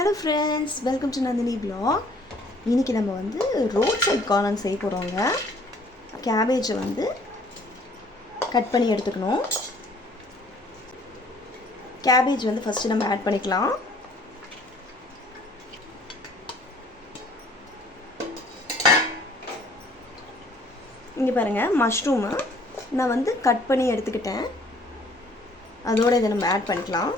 Hello friends, welcome to Nandini vlog. இன்றைக்கி நம்ம வந்து ரோட் சைட் கார்ன் செய்ய போகிறோங்க. கேபேஜை வந்து கட் பண்ணி எடுத்துக்கணும். கேபேஜ் வந்து ஃபஸ்ட்டு நம்ம ஆட் பண்ணிக்கலாம். இங்கே பாருங்கள், மஷ்ரூமு நான் வந்து கட் பண்ணி எடுத்துக்கிட்டேன். அதோடு இதை நம்ம ஆட் பண்ணிக்கலாம்.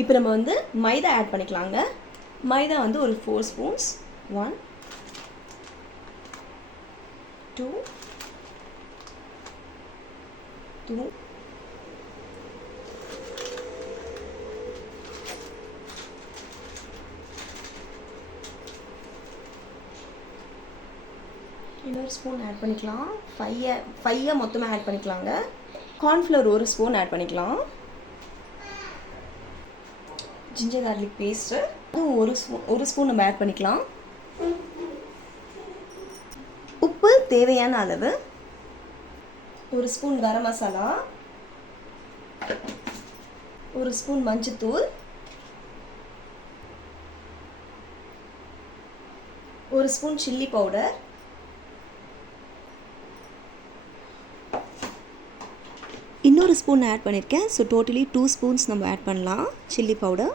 இப்போ நம்ம வந்து மைதா ஆட் பண்ணிக்கலாங்க. மைதா வந்து ஒரு 4 ஸ்பூன்ஸ். 1 2 2 இன்னொரு ஸ்பூன் ஆட் பண்ணிக்கலாம். 5 மொத்தமாக ஆட் பண்ணிக்கலாங்க. கார்ன்ஃப்ளவர் 1 ஸ்பூன் ஆட் பண்ணிக்கலாம். ஜிஞ்சர் கார்லிக் பேஸ்ட்டு அதுவும் ஒரு ஸ்பூன் நம்ம ஆட் பண்ணிக்கலாம். உப்பு தேவையான அளவு. 1 ஸ்பூன் கரம் மசாலா, 1 ஸ்பூன் மஞ்சத்தூள், 1 ஸ்பூன் சில்லி பவுடர், இன்னொரு ஸ்பூன் ஆட் பண்ணியிருக்கேன். ஸோ டோட்டலி 2 ஸ்பூன்ஸ் நம்ம ஆட் பண்ணலாம் சில்லி பவுடர்.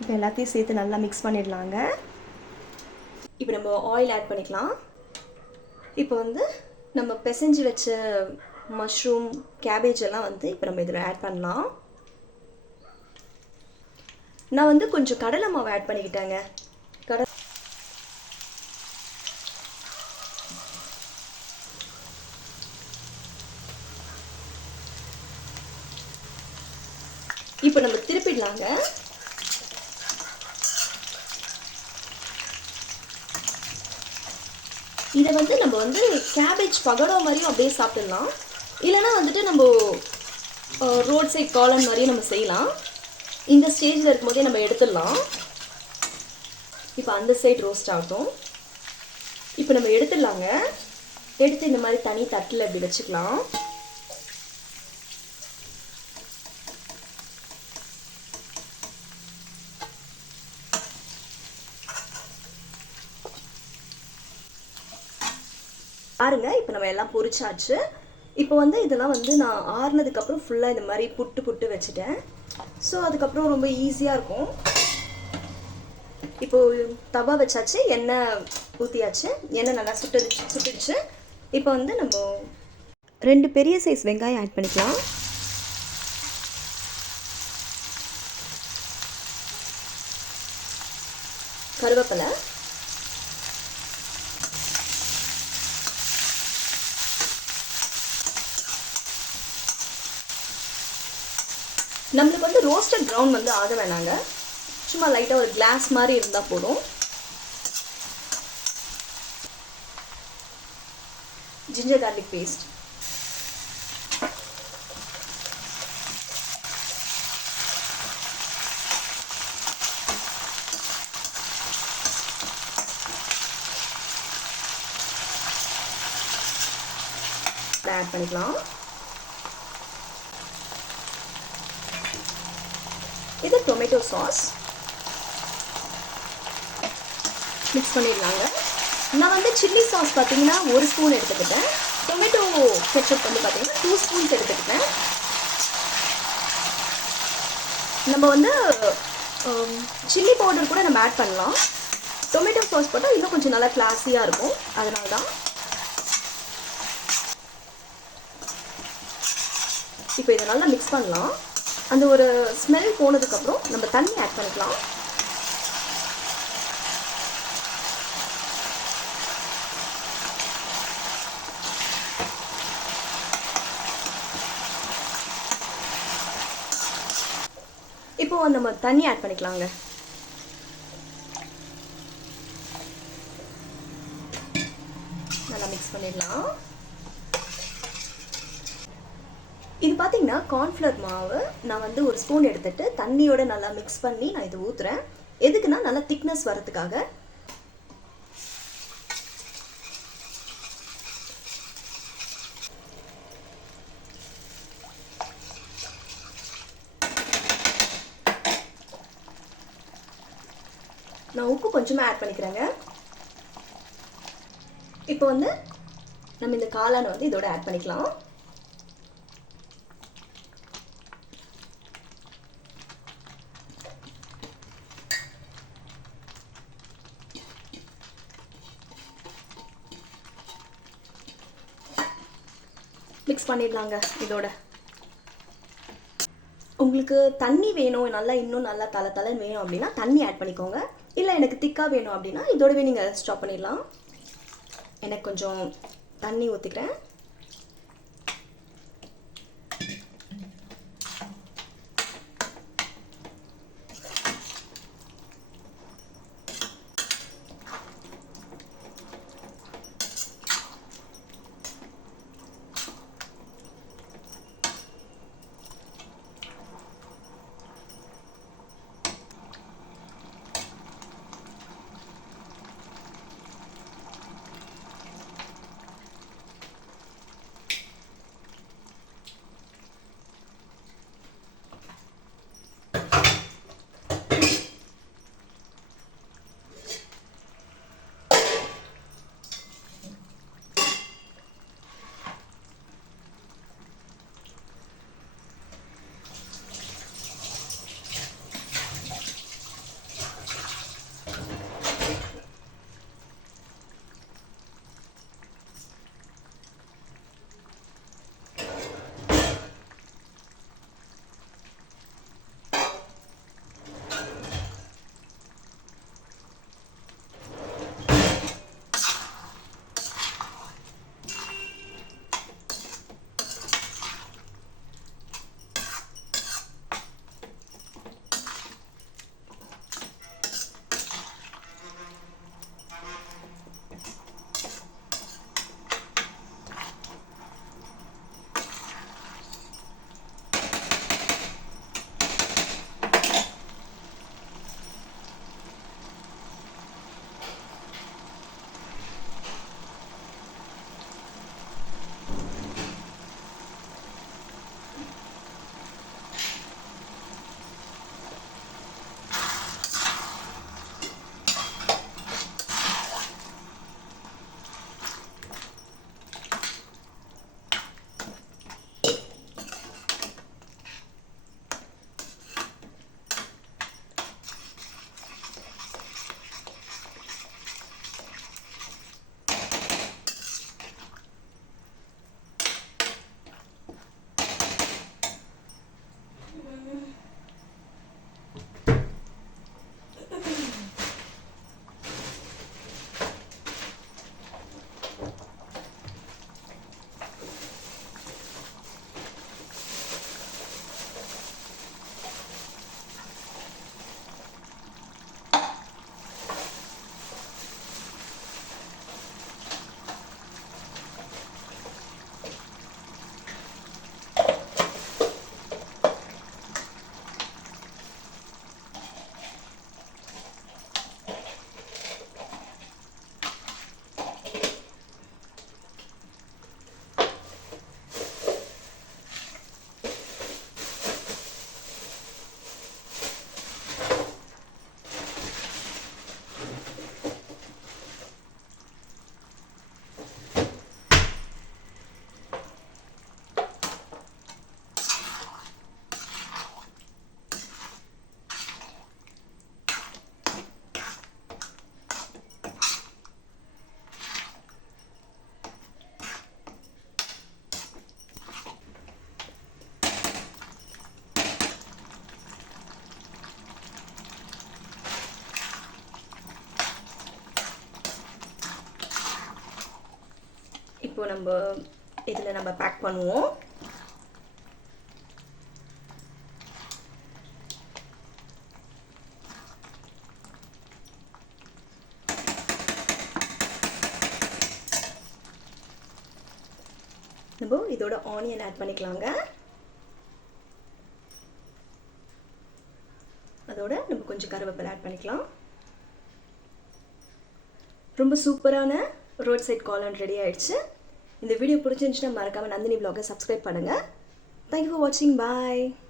இப்போ எல்லாத்தையும் சேர்த்து நல்லா மிக்ஸ் பண்ணிடலாங்க. இப்போ நம்ம ஆயில் ஆட் பண்ணிக்கலாம். இப்போ வந்து நம்ம பிசைஞ்சு வச்ச மஷ்ரூம், கேபேஜ் எல்லாம் வந்து இப்போ நம்ம இதில் ஆட் பண்ணலாம். நான் வந்து கொஞ்சம் கடலை மாவு ஆட் பண்ணிக்கிட்டேங்க. இப்போ நம்ம திருப்பிடலாங்க. இதை வந்து நம்ம வந்து கேபேஜ் பகோடா மாதிரியும் அப்படியே சாப்பிடலாம். இல்லைனா வந்துட்டு நம்ம ரோட் சைட் கார்ன் மாதிரியும் நம்ம செய்யலாம். இந்த ஸ்டேஜில் இருக்கும்போதே நம்ம எடுத்துடலாம். இப்போ அந்த சைட் ரோஸ்ட் ஆகட்டும். இப்போ நம்ம எடுத்துடலாங்க. எடுத்து இந்த மாதிரி தனி தட்டில் இப்படி வச்சுக்கலாம். பாருங்க, இப்போ நம்ம எல்லாம் பொரிச்சாச்சு. இப்போ வந்து இதெல்லாம் வந்து நான் ஆறுனதுக்கப்புறம் ஃபுல்லாக இந்த மாதிரி புட்டு வச்சுட்டேன். ஸோ அதுக்கப்புறம் ரொம்ப ஈஸியாக இருக்கும். இப்போது தவா வச்சாச்சு, எண்ணெய் ஊற்றியாச்சு. எண்ணெய் நல்லா சுட்டுடுச்சு. இப்போ வந்து நம்ம 2 பெரிய சைஸ் வெங்காயம் ஆட் பண்ணிக்கலாம். கருவேப்பிலை, நம்மளுக்கு வந்து ரோஸ்டட் ப்ரௌன் வந்து ஆக வேணாங்க. சும்மா லைட்டாக ஒரு கிளாஸ் மாதிரி இருந்தால் போதும். ஜிஞ்சர் கார்லிக் பேஸ்ட், ஆட் பண்ணிக்கலாம். இது டொமேட்டோ சாஸ் மிக்ஸ் பண்ணிடலாங்க. நான் வந்து சில்லி சாஸ் பார்த்தீங்கன்னா 1 ஸ்பூன் எடுத்துக்கிட்டேன். டொமேட்டோ கெச்சப் வந்து பார்த்தீங்கன்னா 2 ஸ்பூன்ஸ் எடுத்துக்கிட்டேன். நம்ம வந்து சில்லி பவுடர் கூட நம்ம ஆட் பண்ணலாம். டொமேட்டோ சாஸ் போட்டால் இன்னும் கொஞ்சம் நல்லா கிளாஸியாக இருக்கும். அதனால தான். இப்போ இதை நல்லா மிக்ஸ் பண்ணலாம். அந்த ஒரு ஸ்மெல் போனதுக்கப்புறம் நம்ம தண்ணி ஆட் பண்ணிக்கலாம். இப்போ நம்ம தண்ணி ஆட் பண்ணிக்கலாங்க. நல்லா மிக்ஸ் பண்ணிடலாம். இது பார்த்தீங்கன்னா கார்ன்ஃப்ளவர் மாவு நான் வந்து 1 ஸ்பூன் எடுத்துட்டு தண்ணியோட நல்லா மிக்ஸ் பண்ணி நான் இது ஊற்றுறேன். எதுக்குன்னா நல்லா திக்னஸ் வரதுக்காக. நான் உப்பு கொஞ்சமாக ஆட் பண்ணிக்கிறேங்க. இப்போ வந்து நம்ம இந்த காளானை வந்து இதோட ஆட் பண்ணிக்கலாம். மிக்ஸ் பண்ணிடலாங்க இதோட. உங்களுக்கு தண்ணி வேணும், நல்லா இன்னும் நல்லா தலைன்னு வேணும் அப்படின்னா தண்ணி ஆட் பண்ணிக்கோங்க. இல்லை எனக்கு திக்காக வேணும் அப்படின்னா இதோடவே நீங்கள் ஸ்டாப் பண்ணிடலாம். எனக்கு கொஞ்சம் தண்ணி ஊற்றிக்கிறேன். இப்போ நம்ம இதில் நம்ம பேக் பண்ணுவோம். நம்ம இதோட ஆனியன் ஆட் பண்ணிக்கலாங்க. அதோட நம்ம கொஞ்சம் கருவேப்பிலை ஆட் பண்ணிக்கலாம். ரொம்ப சூப்பரான ரோட் சைட் காளான் ரெடி ஆயிடுச்சு. இந்த வீடியோ பிடிச்சிருந்துச்சுன்னா மறக்காம நந்தினி vlog-ஐ சப்ஸ்கிரைப் பண்ணுங்க. Thank you for watching. Bye.